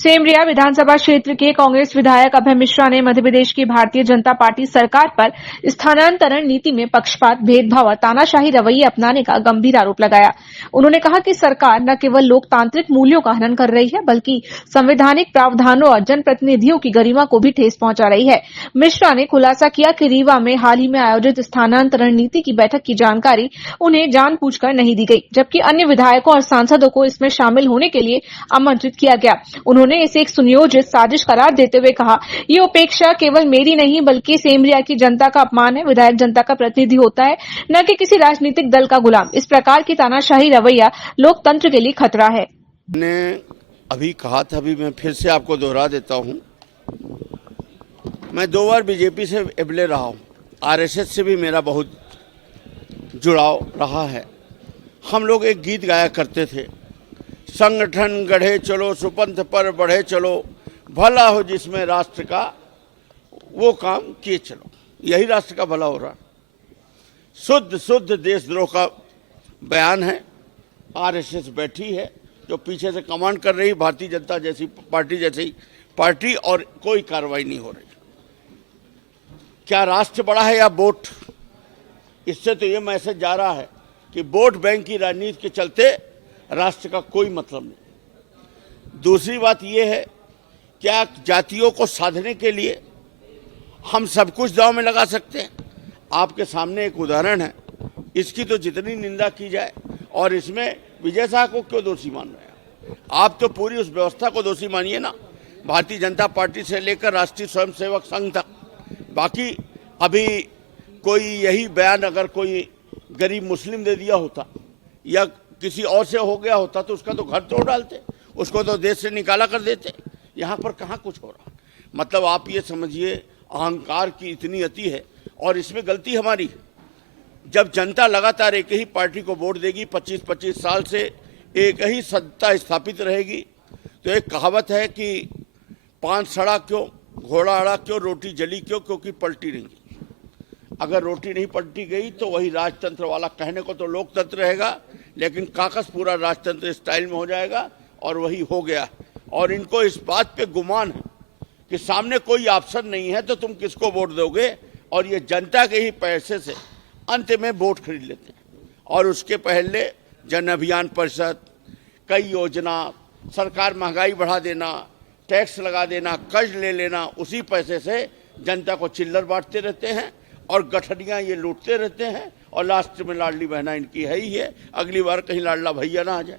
सेमरिया विधानसभा क्षेत्र के कांग्रेस विधायक अभय मिश्रा ने मध्य प्रदेश की भारतीय जनता पार्टी सरकार पर स्थानांतरण नीति में पक्षपात, भेदभाव और तानाशाही रवैये अपनाने का गंभीर आरोप लगाया। उन्होंने कहा कि सरकार न केवल लोकतांत्रिक मूल्यों का हनन कर रही है, बल्कि संवैधानिक प्रावधानों और जनप्रतिनिधियों की गरिमा को भी ठेस पहुंचा रही है। मिश्रा ने खुलासा किया कि रीवा में हाल ही में आयोजित स्थानांतरण नीति की बैठक की जानकारी उन्हें जानबूझकर नहीं दी गई, जबकि अन्य विधायकों और सांसदों को इसमें शामिल होने के लिए आमंत्रित किया गया। उन्होंने इसे एक सुनियोजित साजिश करार देते हुए कहा, ये उपेक्षा केवल मेरी नहीं बल्कि सेमरिया की जनता का अपमान है। विधायक जनता का प्रतिनिधि होता है, न कि किसी राजनीतिक दल का गुलाम। इस प्रकार की तानाशाही रवैया लोकतंत्र के लिए खतरा है। ने अभी कहा था, अभी मैं फिर से आपको दोहरा देता हूं। मैं 2 बार बीजेपी से एबले रहा हूं, आरएसएस से भी मेरा बहुत जुड़ाव रहा है। हम लोग एक गीत गाया करते थे, संगठन गढ़े चलो सुपंथ पर बढ़े चलो, भला हो जिसमें राष्ट्र का वो काम किए चलो। यही राष्ट्र का भला हो रहा। शुद्ध शुद्ध देशद्रोह का बयान है। आरएसएस बैठी है जो पीछे से कमांड कर रही, भारतीय जनता जैसी पार्टी और कोई कार्रवाई नहीं हो रही। क्या राष्ट्र बड़ा है या वोट? इससे तो ये मैसेज जा रहा है कि वोट बैंक की राजनीति के चलते राष्ट्र का कोई मतलब नहीं। दूसरी बात यह है, क्या जातियों को साधने के लिए हम सब कुछ दांव में लगा सकते हैं? आपके सामने एक उदाहरण है, इसकी तो जितनी निंदा की जाए, और इसमें विजय शाह को क्यों दोषी मान रहे हैं? आप तो पूरी उस व्यवस्था को दोषी मानिए ना, भारतीय जनता पार्टी से लेकर राष्ट्रीय स्वयंसेवक संघ तक। बाकी अभी कोई यही बयान अगर कोई गरीब मुस्लिम दे दिया होता या किसी और से हो गया होता तो उसका तो घर तोड़ डालते, उसको तो देश से निकाला कर देते। यहाँ पर कहाँ कुछ हो रहा। मतलब आप ये समझिए, अहंकार की इतनी अति है, और इसमें गलती हमारी। जब जनता लगातार एक ही पार्टी को वोट देगी, 25-25 साल से एक ही सत्ता स्थापित रहेगी, तो एक कहावत है कि पान सड़ा क्यों, घोड़ा अड़ा क्यों, रोटी जली क्यों? क्योंकि पलटी नहीं। अगर रोटी नहीं पलटी गई तो वही राजतंत्र वाला, कहने को तो लोकतंत्र रहेगा, लेकिन काकस पूरा राजतंत्र स्टाइल में हो जाएगा, और वही हो गया। और इनको इस बात पे गुमान है कि सामने कोई ऑप्शन नहीं है तो तुम किसको वोट दोगे, और ये जनता के ही पैसे से अंत में वोट खरीद लेते हैं। और उसके पहले जन अभियान परिषद, कई योजना, सरकार महंगाई बढ़ा देना, टैक्स लगा देना, कर्ज ले लेना, उसी पैसे से जनता को चिल्लर बांटते रहते हैं, और गठनियाँ ये लूटते रहते हैं, और लास्ट में लाडली बहना इनकी है ही है। अगली बार कहीं लाडला भैया ना आ जाए।